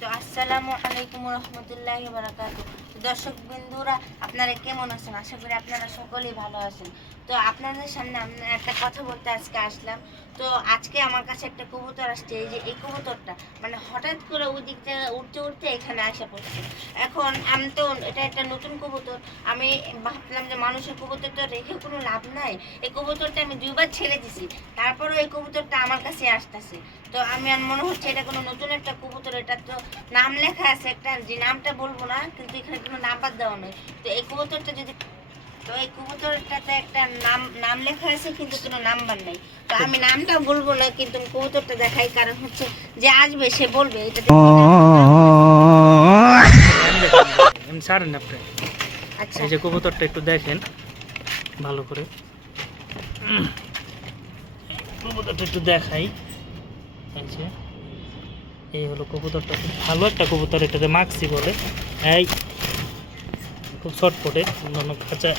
তো আসসালামু আলাইকুম রহমতুল্লাহি বারাকাতু। দর্শক বিন্দুরা, আপনারা কেমন আছেন? আশা করি আপনারা সকলেই ভালো আছেন। তো আপনাদের সামনে আমি একটা কথা বলতে আজকে আসলাম। তো আজকে আমার কাছে একটা কবুতর আসছে। এই যে এই কবুতরটা মানে হঠাৎ করে ওই দিক থেকে উঠতে উঠতে এখানে আসা পড়ছে। এখন আমি তো এটা একটা নতুন কবুতর, আমি ভাবলাম যে মানুষের কবুতর তো রেখে কোনো লাভ নাই। এই কবুতরটা আমি দুইবার ছেড়ে দিছি, তারপরও এই কবুতরটা আমার কাছে আসতেছে। তো আমি আর মনে হচ্ছে এটা কোনো নতুন একটা কবুতর। এটা তো নাম লেখা আছে একটা, যে নামটা বলবো না, কিন্তু এখানে কোনো নাম্বার দেওয়া নেই। তো এই কবুতরটা যদি এই কবুতরটাতে একটা নাম লেখা আছে কিন্তু কোনো নাম্বার নেই। তো আমি নামটা বলবো না, কিন্তু কবুতরটা দেখাই, কারণ হচ্ছে যে আসবে সে বলবে এটা ছাড়েন আপনি। আচ্ছা এই যে কবুতরটা একটু দেখেন ভালো করে, কবুতরটা একটু দেখাই। এই যে এই হলো কবুতরটা, খুব ভালো একটা কবুতর, এটাতে মাক্সি বলে। এই খুব ছটপটে অন্যান্য খাঁচা।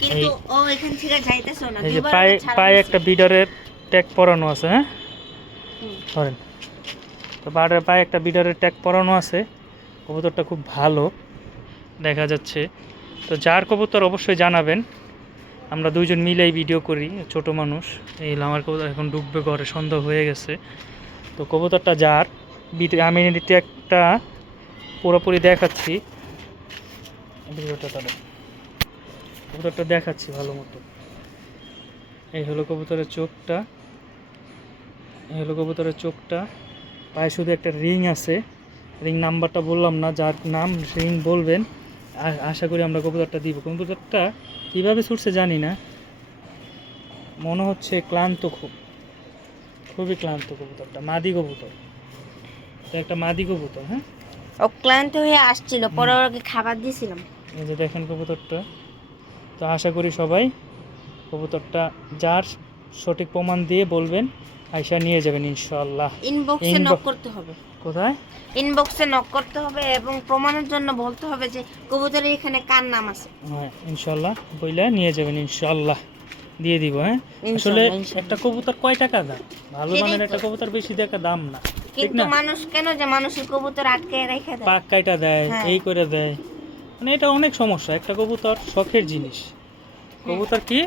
কিন্তু ও এখান থেকে যাইতেছে না। এই যে দুইবার পায়ে ছাড়া পায়ে দিছি। একটা বিডারের ট্যাগ পরানো আছে। হ্যাঁ ধরেন, তো বাড়ির পায়ে একটা বিডারের ট্যাগ পরানো আছে। কবুতরটা খুব ভালো দেখা যাচ্ছে। তো যার কবুতর অবশ্যই জানাবেন, আমরা দুইজন মিলেই ভিডিও করি, ছোট মানুষ। এই আমার কবুতর এখন ডুববে ঘরে, সন্ধ্যা হয়ে গেছে। তো কবুতরটা যার আমি একটা পুরোপুরি দেখাচ্ছি ভিডিওটা, তাদের কবুতরটা দেখাচ্ছি ভালো মতো। এই হলো কবুতরের চোখটা, এই হলো কবুতরের চোখটা। পায়ে শুধু একটা রিং আছে, রিং নাম্বারটা বললাম না, যার নাম রিং বলবেন আশা করি আমরা কবুতরটা দিব। কবুতরটা কীভাবে ছুটছে জানি না, মনে হচ্ছে ক্লান্ত, খুবই ক্লান্ত কবুতরটা। মাদি কবুতর, এটা একটা মাদি কবুতর। হ্যাঁ, ও ক্লান্ত হয়ে আসছিল, পরে ওকে খাবার দিয়েছিলাম। এই যে দেখেন কবুতরটা। তো আশা করি সবাই কবুতরটা যার সঠিক প্রমাণ দিয়ে বলবেন, আয়সা নিয়ে যাবেন ইনশাআল্লাহ। ইনবক্সে নক করতে হবে। কোথায়? ইনবক্সে নক করতে হবে এবং প্রমাণের জন্য বলতে হবে যে কবুতরের এখানে কার নাম আছে। হ্যাঁ ইনশাআল্লাহ বইলা নিয়ে যাবেন, ইনশাআল্লাহ দিয়ে দিব। হ্যাঁ, আসলে ইনশাআল্লাহ। একটা কবুতর কয় টাকা দাম? ভালো সেটাই মানের তো। একটা কবুতর বেশি টাকা দাম না, ঠিক কিন্তু না? মানুষ কেন যে মানুষের কবুতর আটকে রেখে দেয়? পাক কাইটা দেয়, হ্যাঁ। এই করে দেয়, মানে এটা অনেক সমস্যা। একটা কবুতর শখের জিনিস, কবুতর কি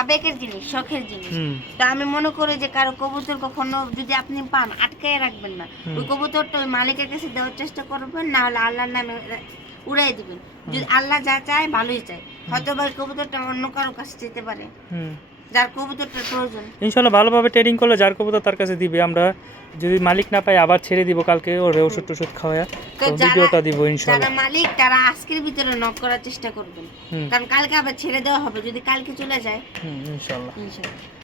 আবেগের জিনিস, শখের জিনিস। তা আমি মনে করি যে কারো কবুতর কখনো যদি আপনি পান, আটকায় রাখবেন না। ওই কবুতরটা ওই মালিকের কাছে দেওয়ার চেষ্টা করবেন, না হলে আল্লাহর নামে উড়াই দিবেন। যদি আল্লাহ যা চায় ভালোই চায়, হয়তো ভাই কবুতরটা অন্য কারো কাছে যেতে পারে, যার কবুতরটার প্রয়োজন। ইনশাআল্লাহ ভালোভাবে ট্রেনিং করলে যার কবুতর তার কাছে দিবে। আমরা যদি মালিক না পাই আবার ছেড়ে দিব কালকে, ওরে ওষুধ টষুধ খাওয়া তো ভিডিওটা দিব যারা ইনশাআল্লাহ। মালিক তারা আজকের ভিতরে নক করার চেষ্টা করবেন, কারণ কালকে আবার ছেড়ে দেওয়া হবে যদি কালকে চলে যায়। ইনশাআল্লাহ। ইনশাআল্লাহ।